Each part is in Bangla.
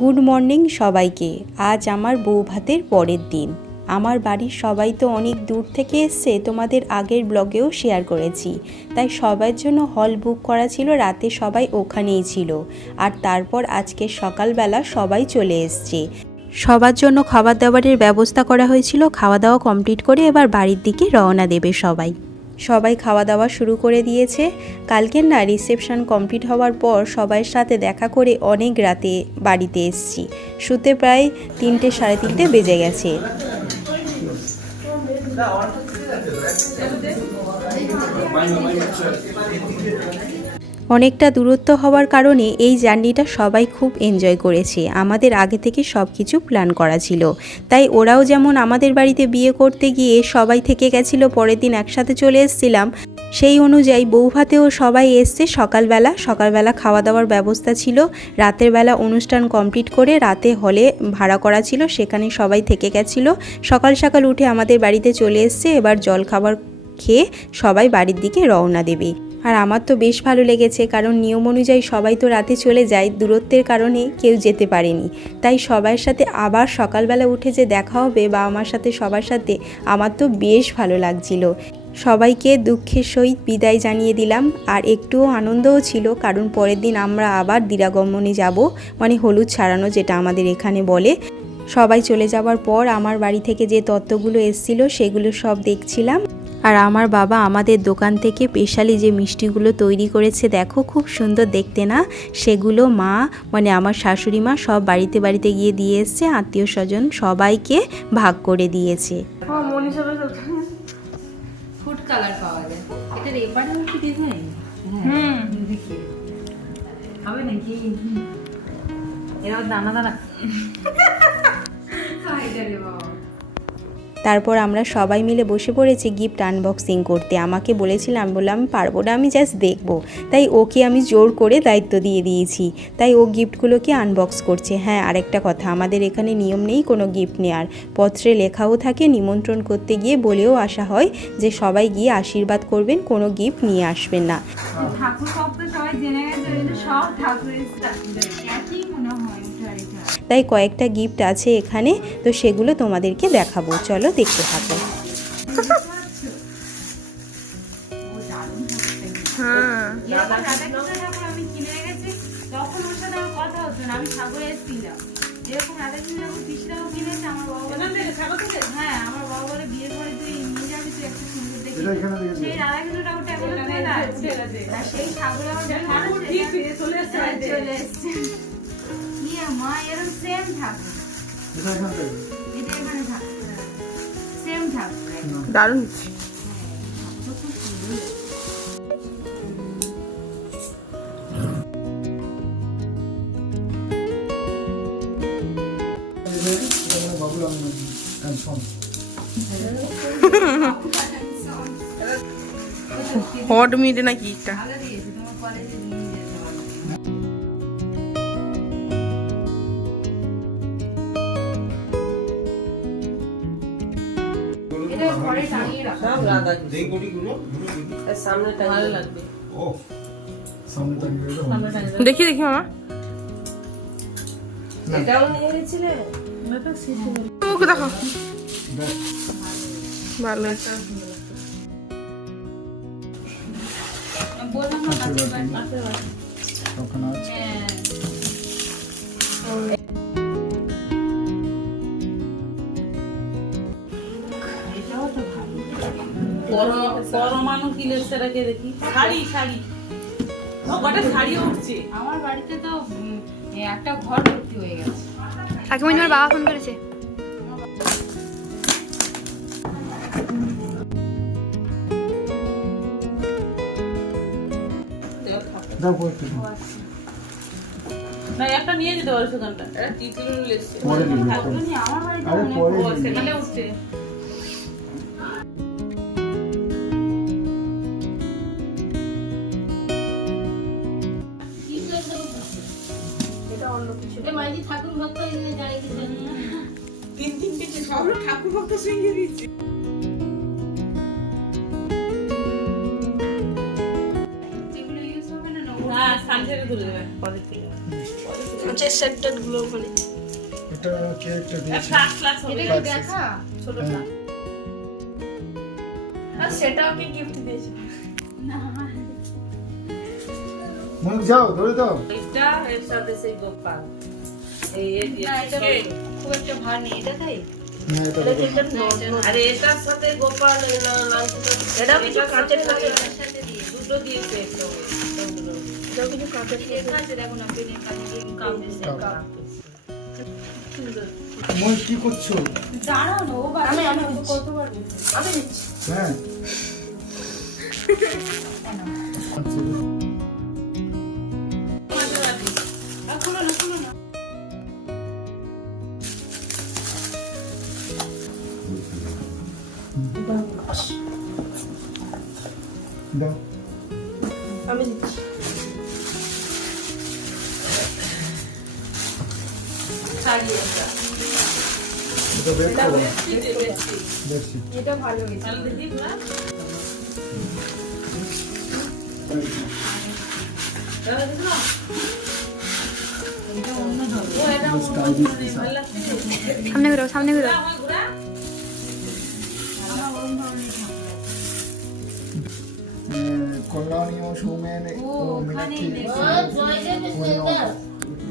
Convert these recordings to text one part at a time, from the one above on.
গুড মর্নিং সবাইকে। আজ আমার বউ ভাতের পরের দিন। আমার বাড়ির সবাই তো অনেক দূর থেকে এসছে, তোমাদের আগের ব্লগেও শেয়ার করেছি। তাই সবার জন্য হল বুক করা ছিল, রাতে সবাই ওখানেই ছিল। আর তারপর আজকে সকালবেলা সবাই চলে এসছে। সবার জন্য খাবার দাবারের ব্যবস্থা করা হয়েছিল। খাওয়া দাওয়া কমপ্লিট করে এবার বাড়ির দিকে রওনা দেবে সবাই খাওয়া দাওয়া শুরু করে দিয়েছে। কালকের না রিসেপশন কমপ্লিট হওয়ার পর সবার সাথে দেখা করে অনেক রাতে বাড়িতে এসেছি। শুতে প্রায় 3টে সাড়ে 3টে বেজে গেছে। অনেকটা দূরত্ব হওয়ার কারণে এই জার্নিটা সবাই খুব এনজয় করেছে। আমাদের আগে থেকে সব কিছু প্ল্যান করা ছিল, তাই ওরাও যেমন আমাদের বাড়িতে বিয়ে করতে গিয়ে সবাই থেকে গেছিল, পরের দিন একসাথে চলে এসেছিলাম, সেই অনুযায়ী বউ ভাতেও সবাই এসছে। সকালবেলা খাওয়া দাওয়ার ব্যবস্থা ছিল। রাতের বেলা অনুষ্ঠান কমপ্লিট করে রাতে হলে ভাড়া করা ছিল, সেখানে সবাই থেকে গেছিলো। সকাল উঠে আমাদের বাড়িতে চলে এসছে। এবার জল খাবার খেয়ে সবাই বাড়ির দিকে রওনা দেবে। আর আমার তো বেশ ভালো লেগেছে, কারণ নিয়ম অনুযায়ী সবাই তো রাতে চলে যায়, দূরত্বের কারণে কেউ যেতে পারেনি। তাই সবার সাথে আবার সকালবেলা উঠে যে দেখা হবে বা আমার সাথে সবার সাথে, আমার তো বেশ ভালো লাগছিল। সবাইকে দুঃখের সহিত বিদায় জানিয়ে দিলাম। আর একটুও আনন্দও ছিল, কারণ পরের দিন আমরা আবার দিরাগমনে যাব, মানে হলুদ ছাড়ানো যেটা আমাদের এখানে বলে। সবাই চলে যাওয়ার পর আমার বাড়ি থেকে যে তত্ত্বগুলো এসেছিলো সেগুলো সব দেখছিলাম। আর আমার বাবা আমাদের দোকান থেকে স্পেশালি যে মিষ্টিগুলো তৈরি করেছে, দেখো খুব সুন্দর দেখতে না, সেগুলো মা মানে আমার শাশুড়ি মা সব বাড়িতে গিয়ে দিয়ে এসছে। আত্মীয় স্বজন সবাইকে ভাগ করে দিয়েছে। ফুড কালার পাওয়া যায়। এটার এবারে কি ডিজাইন? দেখি হবে নাকি? এরা দানা তারপর আমরা সবাই মিলে বসে পড়েছি গিফট আনবক্সিং করতে। আমাকে বললাম পারবো না, আমি জাস্ট দেখবো। তাই ওকে আমি জোর করে দায়িত্ব দিয়ে দিয়েছি। তাই ও গিফটগুলোকে আনবক্স করছে। হ্যাঁ, আরেকটা কথা, আমাদের এখানে নিয়ম নেই কোনো গিফট নেওয়ার। পত্রে লেখাও থাকে, নিমন্ত্রণ করতে গিয়ে বলেও আসা হয় যে সবাই গিয়ে আশীর্বাদ করবেন, কোনো গিফট নিয়ে আসবেন না। ঠাকুর শব্দ সবাই জেনে গেছে, সব ঠাকুরের একই মনে হয়। তাই কয়েকটা গিফট আছে এখানে, তো সেগুলো তোমাদেরকে দেখাবো, চলো দেখতে থাকো। আমি কিনে গেছি তখন ওর সাথে আমার কথা হতো না, আমি সাগরে এসেছিলাম। এরকম রাধাকৃষ্ণ ঠাকুর পিসিরাও কিনেছে। আমার বাবা হ্যাঁ, আমার বাবা বলে বিয়ের পরে তুই নিয়ে যাবি, তুই একটা সুন্দর দেখি। সেই রাধাকৃষ্ণ ঠাকুরটা এখন সেই সাগরে আমার চলে এসছে। মা এরকম সেম ঠাকুর, এটা এখানে ঠাকুর সেম ঠাকুর, দারুণ। হট মিট নাকি একটা দেখি মামা মুখে দেখো, ভালো পরমাণু কিলেসটাকে দেখি। শাড়ি কটা শাড়ি উঠছে আমার বাড়িতে, তো একটা ঘর ভর্তি হয়ে গেছে। আমার বাবা ফোন করেছে। না একটা নিয়ে যেতে পারো সেখানটা, একটা টিউটোরিয়াল এসেছে আমার বাড়িতে, সেখানে উঠছে। ঠাকুর ভক্ত তিন সব ঠাকুর ভক্ত সঙ্গে দিচ্ছে। যেগুলো ইউজ হবে না, সানসেটে তুলে দেবে পরে থেকে। চেস্ট সেটটা গুলো ওখানে এটা কে একটা দিয়েছে এটা কি দেখা ছোটটা আর সেটাও কি গিফট দিয়েছে মনে যাও ধরে দাও এটা এর সাথে সেই গোপাল এই খুব একটা ভার নেই এটা তাই না এটা আরে এটার সাথে গোপাল এটা কিছু কাঁচের সাথে দিয়ে দুটো দিয়েছে এটাও কিছু কাঁচের লেখা আছে দেখো না পেনের কাছে দিয়ে কাপ দিয়েছে কাপ মনে কি করছো দাঁড়াও না ও আমি কতবার আমি দিচ্ছি হ্যাঁ আচ্ছা খুলো না খুলো না দাও আমি দিচ্ছি শাড়ি এটা এটা বের করো দেখছি দেখছি এটা ভালো হয়েছে তাহলে দেখি না এটা দেখো এটা অন্য ধরো এটা অন্য ধরনের ভালো লাগছে সামনে ঘুরো আমার ঘোরা আমার অন্য ধরনের কল্যাণী ও সৌমেন ও মীনাক্ষী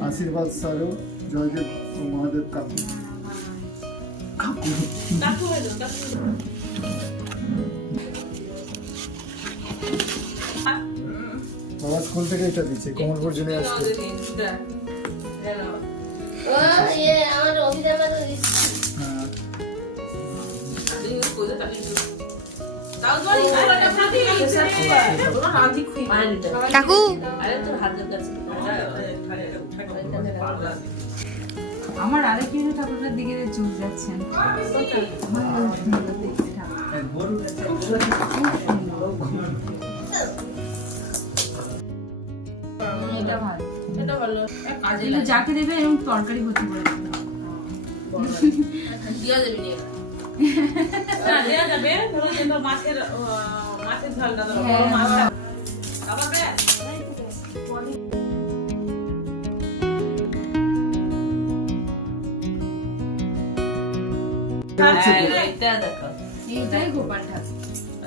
আশীর্বাদ স্যারও জয়দেব ও মহাদেব কাকু কাকু কাকু হলো কাকু বাবা স্কুল থেকে এটা দিচ্ছে কমলপুর জন্য আসছে কাকু আমার আরেক কিছু ঠাকুরটার দিকে চুল যাচ্ছেন এটা ভালো এটা ভালো কিন্তু যাকে দেবে এরকম তরকারি ভর্তি করে দেবে দিয়া দেবে নিয়ে না দেয়া যাবে ধরো যেটা মাছের ঝালটা ধরো বড় মাছটা আবার দেয় এটা দেখো এইটাই গোপাল ঠাকুর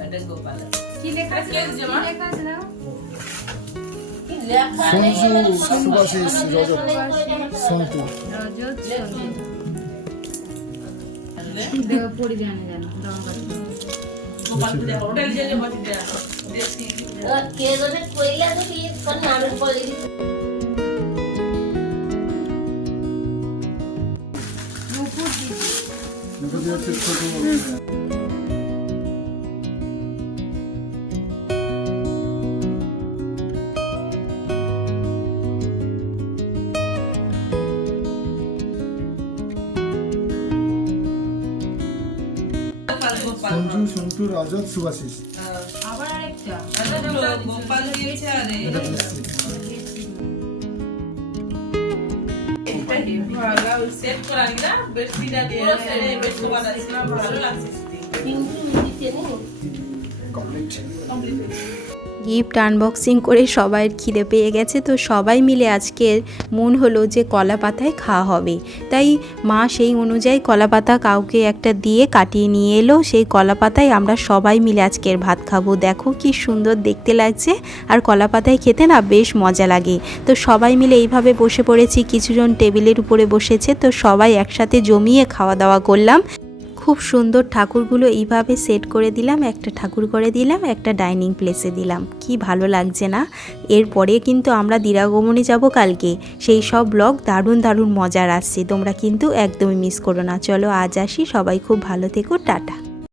এটা গোপাল কি লেখা আছে কি লেখা আছে না সঞ্জু সুভাষিস রজত সন্তু পড়ি জানে জানো গোপাল হোটেল যে বসে দেয়া কে জানে কইলা তো কি কোন নামের পড়ে নবদ্বীপ হচ্ছে ছোট সঞ্জু সন্তু রজত সুভাষিস আবার আরেকটা গোপাল দিয়েছে আরে এটা দিচ্ছি সেট করা গিরা বেডশিটটা দিয়ে বেড কভার আছে ভালো লাগছে কিন্তু দিতে নেই কমপ্লিট গিফট আনবক্সিং করে সবাইয়ের খিদে পেয়ে গেছে, তো সবাই মিলে আজকের মন হলো যে কলা পাতায় খাওয়া হবে। তাই মা সেই অনুযায়ী কলা পাতা কাউকে একটা দিয়ে কাটিয়ে নিয়ে এলো। সেই কলা পাতায় আমরা সবাই মিলে আজকের ভাত খাবো। দেখো কি সুন্দর দেখতে লাগছে, আর কলা পাতায় খেতে না বেশ মজা লাগে। তো সবাই মিলে এইভাবে বসে পড়েছি, কিছুজন টেবিলের উপরে বসেছে, তো সবাই একসাথে জমিয়ে খাওয়া দাওয়া করলাম। খুব সুন্দর ঠাকুরগুলো এইভাবে সেট করে দিলাম, একটা ঠাকুর করে দিলাম, একটা ডাইনিং প্লেসে দিলাম। কি ভালো লাগছে না। এরপরে কিন্তু আমরা দিরাগমনে যাব কালকে, সেই সব ব্লগ দারুণ দারুণ মজার আসছে, তোমরা কিন্তু একদমই মিস করো না। চলো আজ আসি, সবাই খুব ভালো থেকো, টাটা।